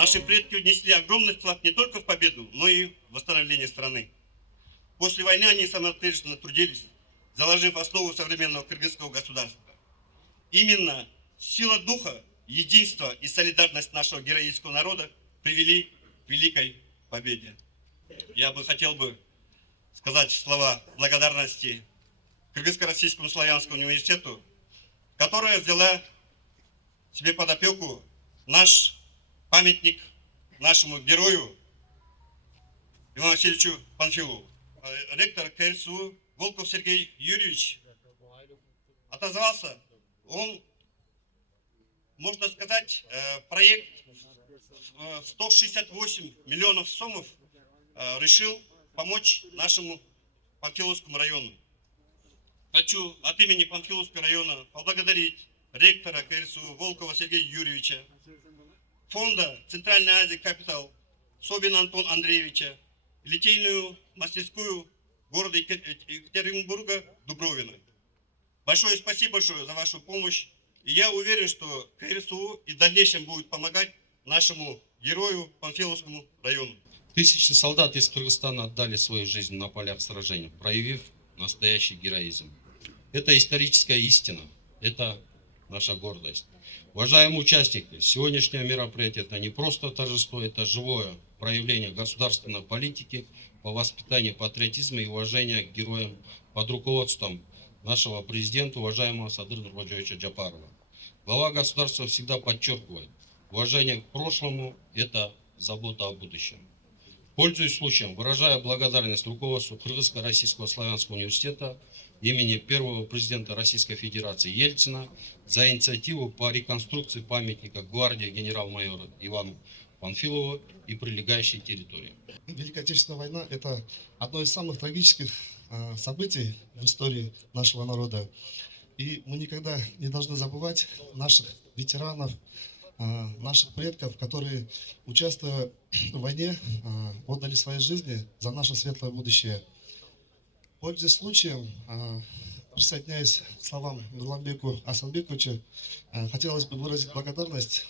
наши предки внесли огромный вклад не только в победу, но и в восстановление страны. После войны они самоотверженно трудились, заложив основу современного кыргызского государства. Именно сила духа, единство и солидарность нашего героического народа привели к великой победе. Я бы хотел сказать слова благодарности Кыргызско-Российскому славянскому университету, которая взяла себе под опеку наш памятник нашему герою Ивану Васильевичу Панфилову. Ректор КРСУ Волков Сергей Юрьевич отозвался. Он, можно сказать, проект 168 миллионов сомов решил помочь нашему Панфиловскому району. Хочу от имени Панфиловского района поблагодарить ректора КРСУ Волкова Сергея Юрьевича, фонда Центральной Азии Капитал Собина Антона Андреевича, литейную мастерскую города Екатеринбурга Дубровина. Большое спасибо за вашу помощь. И я уверен, что КРСУ и в дальнейшем будет помогать нашему герою Панфиловскому району. Тысячи солдат из Кыргызстана отдали свою жизнь на полях сражений, проявив настоящий героизм. Это историческая истина, это наша гордость. Уважаемые участники, сегодняшнее мероприятие это не просто торжество, это живое проявление государственной политики по воспитанию патриотизма и уважения к героям под руководством нашего президента, уважаемого Садыра Нурбаджоевича Джапарова. Глава государства всегда подчеркивает, уважение к прошлому – это забота о будущем. Пользуясь случаем, выражаю благодарность руководству Кыргызско-Российского славянского университета имени первого президента Российской Федерации Ельцина за инициативу по реконструкции памятника гвардии генерал-майора Ивану Панфилову и прилегающей территории. Великая Отечественная война – это одно из самых трагических событий в истории нашего народа. И мы никогда не должны забывать наших ветеранов, наших предков, которые, участвуя в войне, отдали свои жизни за наше светлое будущее. Пользуясь случаем, присоединяясь к словам Нурланбеку Асанбековича, хотелось бы выразить благодарность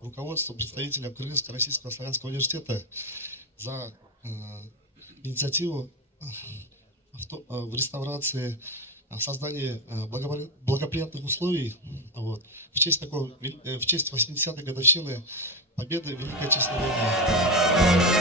руководству, представителям Кыргызско-Российского славянского университета за инициативу в реставрации, в создании благоприятных условий в честь 80-й годовщины победы в Великой Отечественной войне.